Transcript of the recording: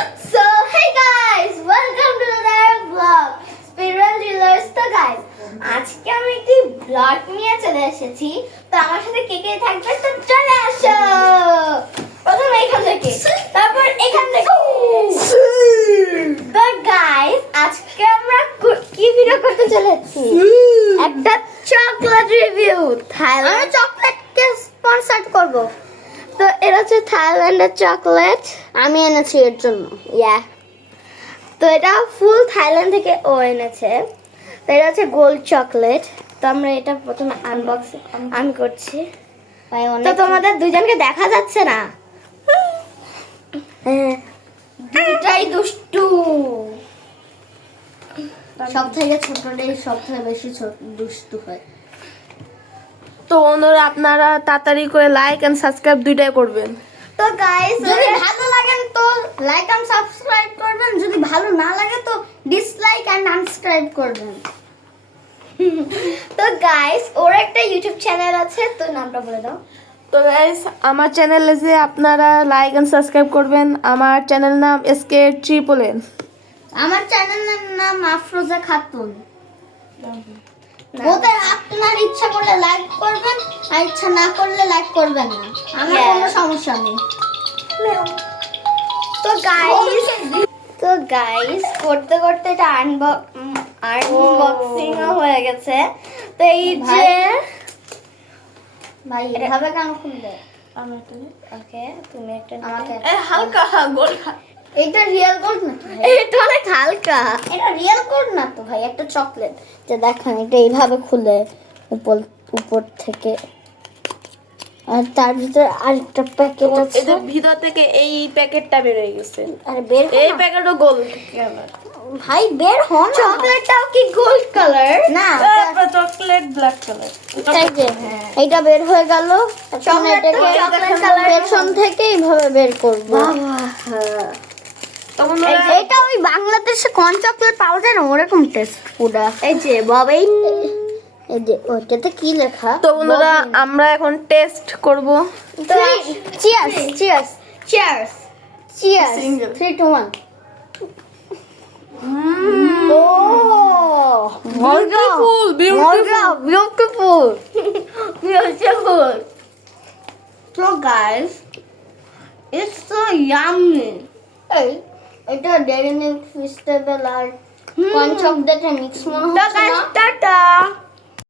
So hey guys, welcome to another vlog. Spiral Jewelers তো guys, আজকে আমি একটি ব্লগ নিয়ে চলে এসেছি। তো আমার সাথে কে কে থাকবে তো চলে আসো। প্রথমে এখান থেকে, তারপর এখান থেকে। তো guys, আজকে আমরা কি ভিডিও করতে চলেছি? একটা চকলেট রিভিউ। থাইল্যান্ড চকলেটকে স্পন্সর করব। তো এটা হচ্ছে থাইল্যান্ডের চকলেট, আমি এনেছি এর জন্য। তো এটা ফুল থাইল্যান্ড থেকে ও এনেছে। তো এটা হচ্ছে গোল্ড চকলেট। তো আমরা এটা প্রথমে আনবক্সিং আমি করছি। তো তোমাদের দুজনকে দেখা যাচ্ছে না। দুটাই দুষ্টু। সব থেকে ছোটটাই সব থেকে বেশি দুষ্টু হয়। তো বন্ধুরা আপনারা তাড়াতাড়ি করে লাইক এন্ড সাবস্ক্রাইব দুইটাই করবেন। তো গাইস, যদি ভালো লাগে তো লাইক এন্ড সাবস্ক্রাইব করবেন, যদি ভালো না লাগে তো ডিসলাইক এন্ড আনসাবস্ক্রাইব করবেন। তো গাইস, ওর একটা ইউটিউব চ্যানেল আছে, তো নামটা বলে দাও। তো গাইস, আমার চ্যানেলে যে আপনারা লাইক এন্ড সাবস্ক্রাইব করবেন। আমার চ্যানেল নাম SK3NN। আমার চ্যানেলের নাম আফরোজা খাতুন। ওতে আপনার ইচ্ছা করলে লাইক করবেন, আর ইচ্ছা না করলে লাইক করবেন না। আমার Yes. কোনো সমস্যা নেই। তো গাইস করতে করতে এটা আনবক্সিং হয়ে গেছে। তো এই যে ভাই এভাবে কেন খুলবে? ওকে, তুমি একটা আমাকে হালকা গোল এটা রিয়েল গোল্ড না? এটা অনেক হালকা। এটা রিয়েল গোল্ড না তো ভাই, একটা চকলেট। যে দেখেন এটা এইভাবে খুলে উপর থেকে, আর তার ভিতরে আরেকটা প্যাকেট আছে। এদের ভিতর থেকে এই প্যাকেটটা বের হয়ে গেছে। আরে বের হো এই না। প্যাকেটও গোল্ড কালার। ভাই বের হন। চকলেটটাও কি গোল্ড কালার? না চকলেট ব্ল্যাক কালার। এই যে এইটা বের হয়ে গেল। চকলেটটা চকলেট কালার। পেছন থেকে এইভাবে বের করব। তো বন্ধুরা, এটা ওই বাংলাদেশে কোন চকলেট পাওয়া যায় না ওরকম টেস্ট পুরা। এই যে ববিন। এই যে ওইটাতে কি লেখা? তো বন্ধুরা আমরা এখন টেস্ট করব। Cheers cheers cheers. Cheers. Single. 3 2 1। O Beautiful, beautiful. Beautiful. So guys, it's so yummy. এই এটা ডেইরি মিল্ক ফিস্টেবল আর কোন চকলেটের মিক্স মনে তো হচ্ছে guys, না? টাটা.